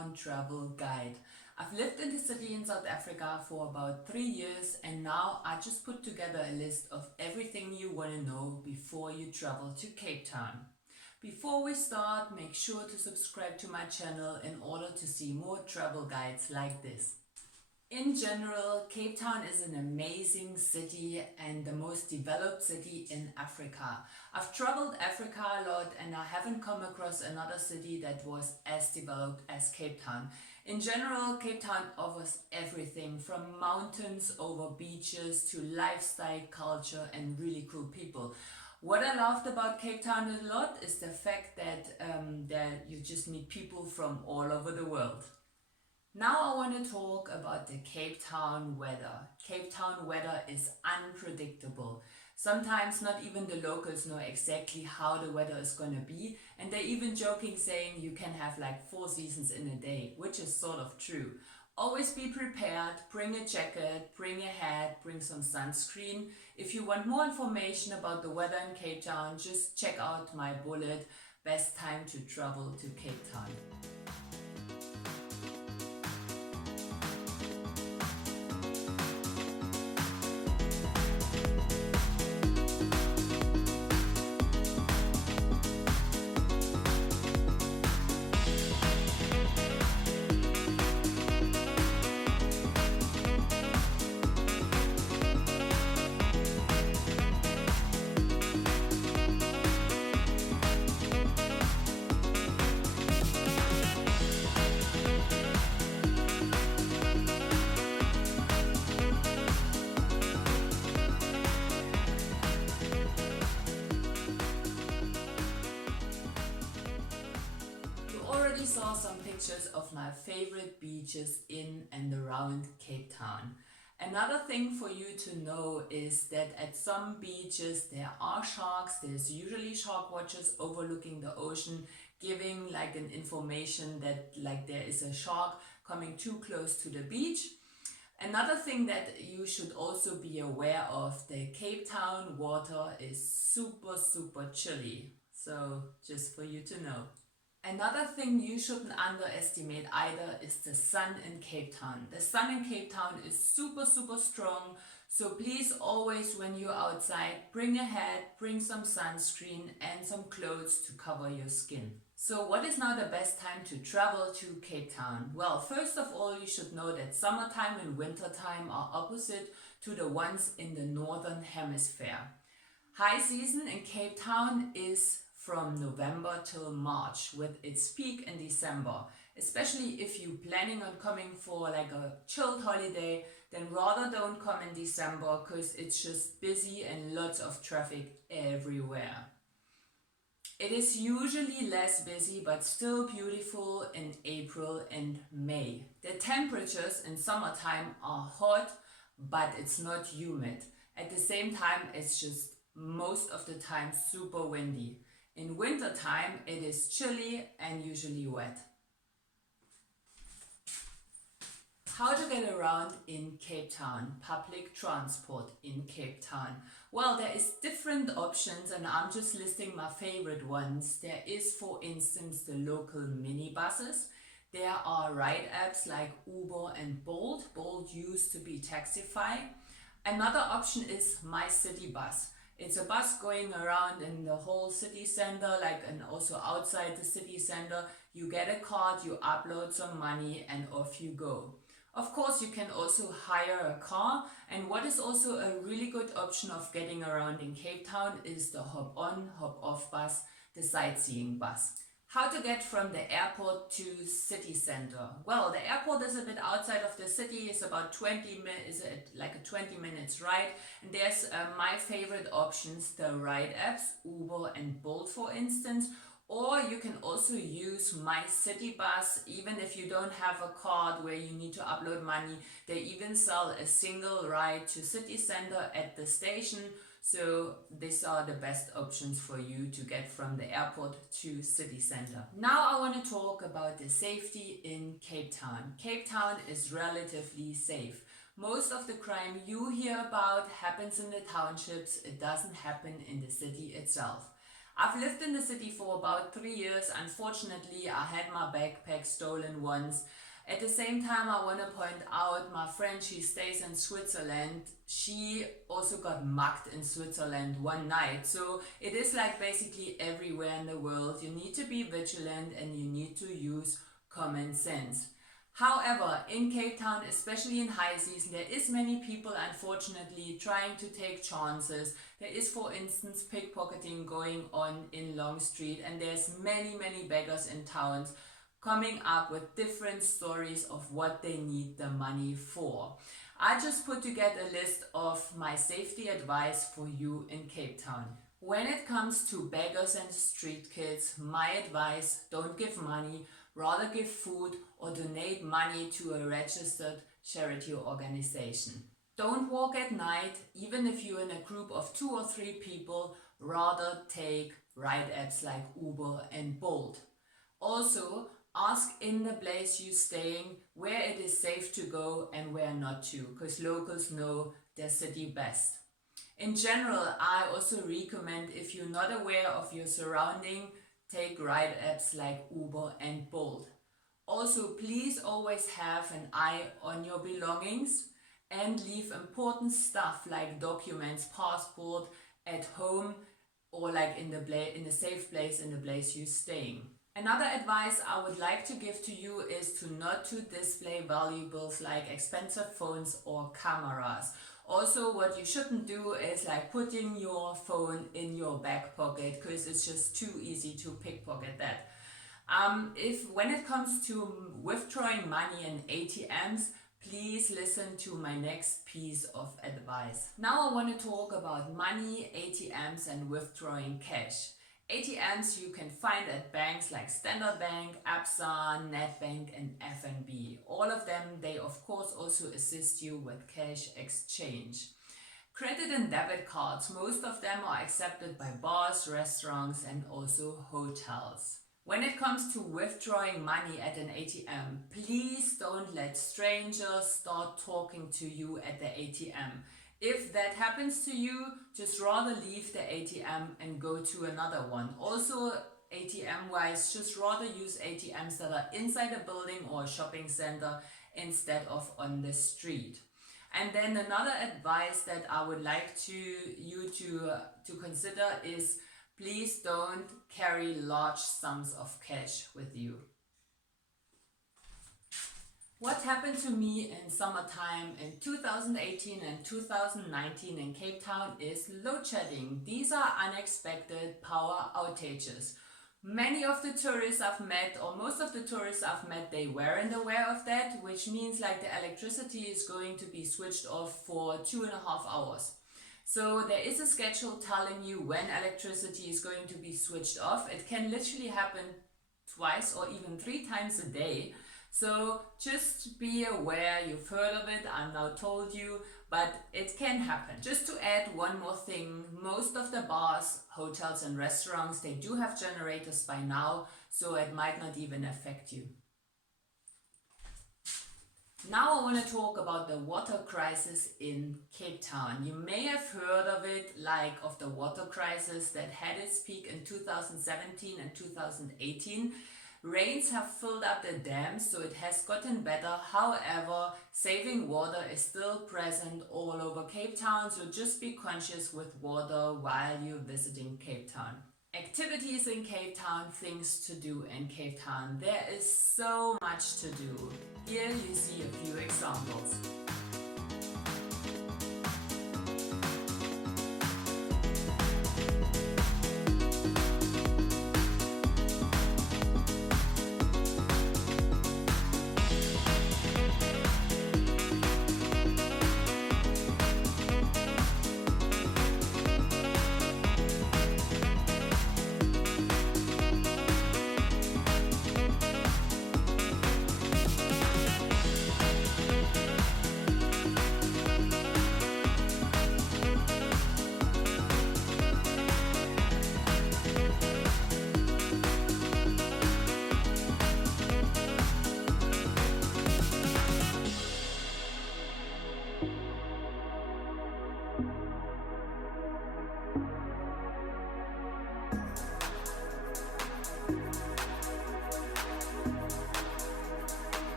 Town travel guide. I've lived in the city in South Africa for about 3 years, and now I just put together a list of everything you want to know before you travel to Cape Town. Before we start, make sure to subscribe to my channel in order to see more travel guides like this. In general, Cape Town is an amazing city and the most developed city in Africa. I've traveled Africa a lot and I haven't come across another city that was as developed as Cape Town. In general, Cape Town offers everything from mountains over beaches to lifestyle, culture and really cool people. What I loved about Cape Town a lot is the fact that you just meet people from all over the world. Now I want to talk about the Cape Town weather. Cape Town weather is unpredictable. Sometimes not even the locals know exactly how the weather is going to be, and they're even joking saying you can have like 4 seasons in a day, which is sort of true. Always be prepared, bring a jacket, bring a hat, bring some sunscreen. If you want more information about the weather in Cape Town, just check out my bullet, Best Time to Travel to Cape Town. Already saw some pictures of my favorite beaches in and around Cape Town. Another thing for you to know is that at some beaches there are sharks. There's usually shark watchers overlooking the ocean, giving like an information that like there is a shark coming too close to the beach. Another thing that you should also be aware of, the Cape Town water is super chilly. So just for you to know. Another thing you shouldn't underestimate either is the sun in Cape Town. The sun in Cape Town is super strong, so please always when you're outside bring a hat, bring some sunscreen and some clothes to cover your skin. So what is now the best time to travel to Cape Town? Well, first of all, you should know that summertime and wintertime are opposite to the ones in the northern hemisphere. High season in Cape Town is from November till March, with its peak in December. Especially if you're planning on coming for like a chilled holiday, then rather don't come in December because it's just busy and lots of traffic everywhere. It is usually less busy but still beautiful in April and May. The temperatures in summertime are hot, but it's not humid. At the same time, it's just most of the time super windy. In winter time, it is chilly and usually wet. How to get around in Cape Town? Public transport in Cape Town. Well, there is different options and I'm just listing my favorite ones. There is, for instance, the local minibuses. There are ride apps like Uber and Bolt. Bolt used to be Taxify. Another option is My City Bus. It's a bus going around in the whole city center, and also outside the city center. You get a card, you upload some money and off you go. Of course, you can also hire a car, and what is also a really good option of getting around in Cape Town is the hop-on, hop-off bus, the sightseeing bus. How to get from the airport to city center? Well, the airport is a bit outside of the city. It's about 20 minutes, like a 20 minutes ride. And there's my favorite options, the ride apps, Uber and Bolt, for instance. Or you can also use My City Bus. Even if you don't have a card where you need to upload money, they even sell a single ride to city center at the station. So these are the best options for you to get from the airport to city center. Now I want to talk about the safety in Cape Town. Cape Town is relatively safe. Most of the crime you hear about happens in the townships. It doesn't happen in the city itself. I've lived in the city for about 3 years. Unfortunately, I had my backpack stolen once. At the same time, I want to point out my friend, she stays in Switzerland. She also got mugged in Switzerland one night. So it is like basically everywhere in the world. You need to be vigilant and you need to use common sense. However, in Cape Town, especially in high season, there is many people unfortunately trying to take chances. There is, for instance, pickpocketing going on in Long Street, and there's many beggars in towns coming up with different stories of what they need the money for. I just put together a list of my safety advice for you in Cape Town. When it comes to beggars and street kids, my advice: don't give money, rather give food or donate money to a registered charity organization. Don't walk at night, even if you're in a group of 2 or 3 people, rather take ride apps like Uber and Bolt. Also, ask in the place you're staying where it is safe to go and where not to, because locals know their city best. In general, I also recommend, if you're not aware of your surrounding, take ride apps like Uber and Bolt. Also, please always have an eye on your belongings and leave important stuff like documents, passport at home, or like in the safe place in the place you're staying. Another advice I would like to give to you is to not to display valuables like expensive phones or cameras. Also, what you shouldn't do is like putting your phone in your back pocket, because it's just too easy to pickpocket that. When it comes to withdrawing money in ATMs, please listen to my next piece of advice. Now I want to talk about money, ATMs and withdrawing cash. ATMs you can find at banks like Standard Bank, Absa, Netbank and FNB. All of them, they of course also assist you with cash exchange. Credit and debit cards, most of them are accepted by bars, restaurants and also hotels. When it comes to withdrawing money at an ATM, please don't let strangers start talking to you at the ATM. If that happens to you, just rather leave the ATM and go to another one. Also, ATM wise, just rather use ATMs that are inside a building or a shopping center instead of on the street. And then another advice that I would like you to consider is, please don't carry large sums of cash with you. What happened to me in summertime in 2018 and 2019 in Cape Town is load shedding. These are unexpected power outages. Many of the tourists I've met, or most of the tourists I've met, they weren't aware of that, which means like the electricity is going to be switched off for 2.5 hours. So there is a schedule telling you when electricity is going to be switched off. It can literally happen twice or even 3 times a day. So just be aware, you've heard of it, I've now told you, but it can happen. Just to add one more thing, most of the bars, hotels and restaurants, they do have generators by now, so it might not even affect you. Now I want to talk about the water crisis in Cape Town. You may have heard of it, like of the water crisis that had its peak in 2017 and 2018. Rains have filled up the dams, so it has gotten better. However, saving water is still present all over Cape Town, so just be conscious with water while you're visiting Cape Town. Activities in Cape Town, things to do in Cape Town. There is so much to do. Here you see a few examples.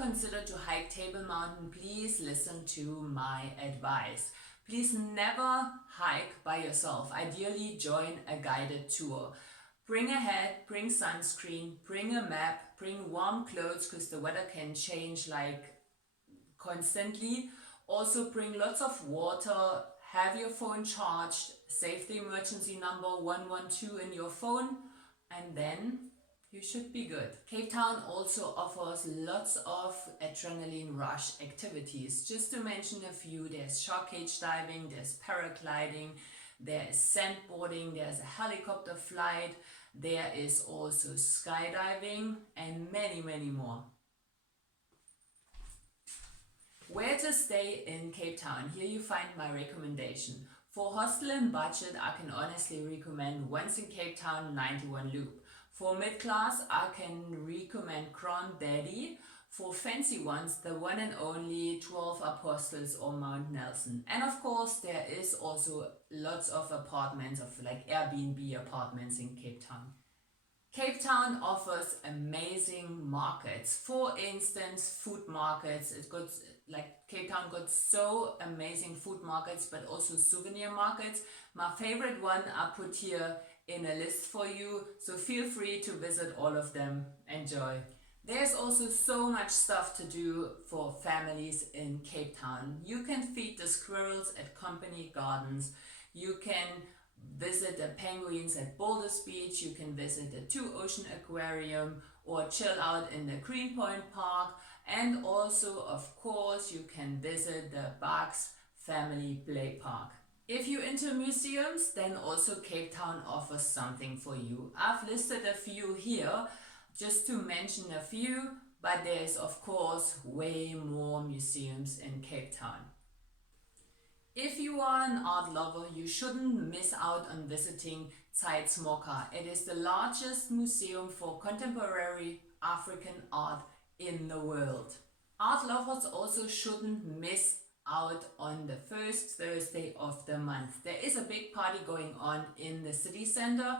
consider to hike Table Mountain, please listen to my advice. Please never hike by yourself. Ideally, join a guided tour. Bring a hat, bring sunscreen, bring a map, bring warm clothes because the weather can change like constantly. Also bring lots of water, have your phone charged, save the emergency number 112 in your phone, and then you should be good. Cape Town also offers lots of adrenaline rush activities. Just to mention a few, there's shark cage diving, there's paragliding, there is sandboarding, there's a helicopter flight, there is also skydiving, and many, many more. Where to stay in Cape Town? Here you find my recommendation. For hostel and budget, I can honestly recommend Once in Cape Town 91 Loop. For mid-class, I can recommend Crown Daddy. For fancy ones, the one and only 12 Apostles or Mount Nelson. And of course, there is also lots of apartments, of like Airbnb apartments in Cape Town. Cape Town offers amazing markets. For instance, food markets. It's got like Cape Town got so amazing food markets, but also souvenir markets. My favorite one I put here in a list for you, so feel free to visit all of them. Enjoy. There's also so much stuff to do for families in Cape Town. You can feed the squirrels at Company Gardens. You can visit the penguins at Boulders Beach. You can visit the Two Ocean Aquarium or chill out in the Greenpoint Park. And also, of course, you can visit the Bucks Family Play Park. If you're into museums, then also Cape Town offers something for you. I've listed a few here, just to mention a few, but there's of course way more museums in Cape Town. If you are an art lover, you shouldn't miss out on visiting Smoker. It is the largest museum for contemporary African art in the world. Art lovers also shouldn't miss out on the first Thursday of the month. There is a big party going on in the city center.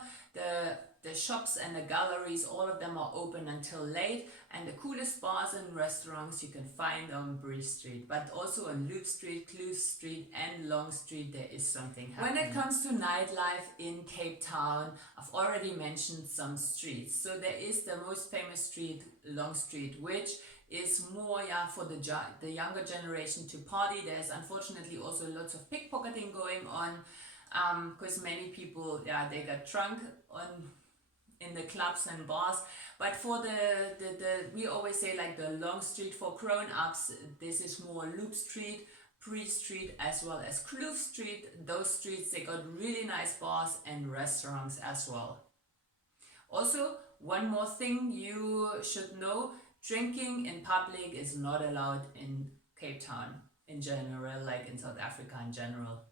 The shops and the galleries, all of them are open until late, and the coolest bars and restaurants you can find on Bridge Street, but also on Loop Street, Kloof Street and Long Street there is something happening. When it comes to nightlife in Cape Town, I've already mentioned some streets. So there is the most famous street, Long Street, which is more for the younger generation to party. There's unfortunately also lots of pickpocketing going on, because many people, they got drunk in the clubs and bars. But for we always say like the Long Street for grown-ups, this is more Loop Street, Pre Street, as well as Kloof Street. Those streets, they got really nice bars and restaurants as well. Also, one more thing you should know, drinking in public is not allowed in Cape Town in general, like in South Africa in general.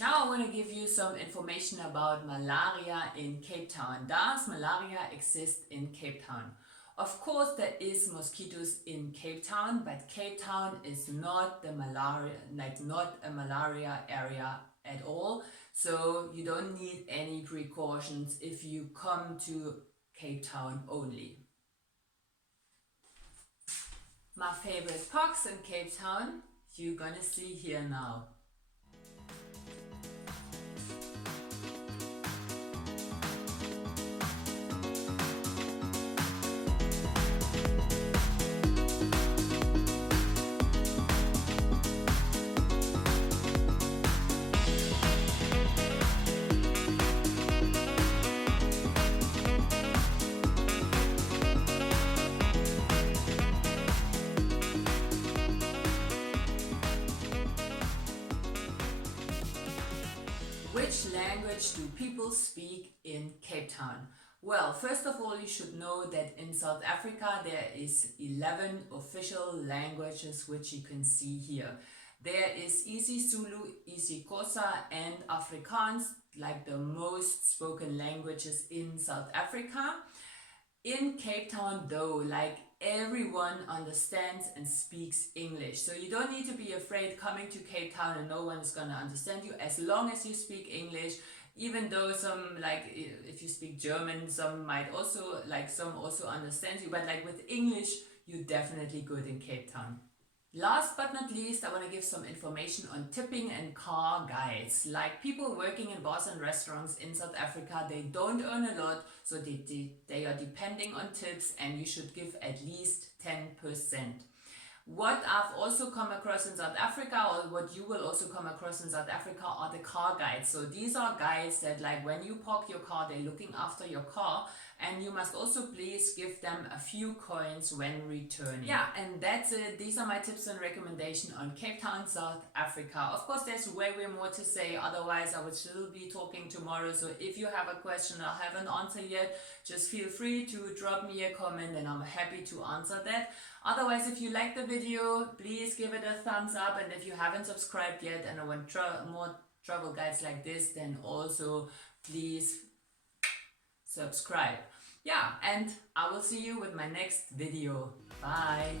Now I want to give you some information about malaria in Cape Town. Does malaria exist in Cape Town? Of course there is mosquitoes in Cape Town, but Cape Town is not a malaria area at all. So you don't need any precautions if you come to Cape Town only. My favorite parks in Cape Town, you're gonna see here now. Which language do people speak in Cape Town? Well, first of all, you should know that in South Africa there is 11 official languages which you can see here. There is isiZulu, isiXhosa and Afrikaans, like the most spoken languages in South Africa. In Cape Town though, like everyone understands and speaks English. So you don't need to be afraid coming to Cape Town and no one is going to understand you. As long as you speak English, even though some, like if you speak German, some might also, like some also understand you, but like with English, you're definitely good in Cape Town. Last but not least, I want to give some information on tipping and car guides. Like people working in bars and restaurants in South Africa, they don't earn a lot, so they are depending on tips, and you should give at least 10%. What I've also come across in South Africa, or what you will also come across in South Africa, are the car guides. So these are guides that, like, when you park your car, they're looking after your car, and you must also please give them a few coins when returning. Yeah, and that's it. These are my tips and recommendation on Cape Town, South Africa. Of course, there's way more to say, otherwise I would still be talking tomorrow. So if you have a question or haven't answered yet, just feel free to drop me a comment and I'm happy to answer that. Otherwise, if you like the video, please give it a thumbs up, and if you haven't subscribed yet and I want more travel guides like this, then also please subscribe. Yeah, and I will see you with my next video. Bye!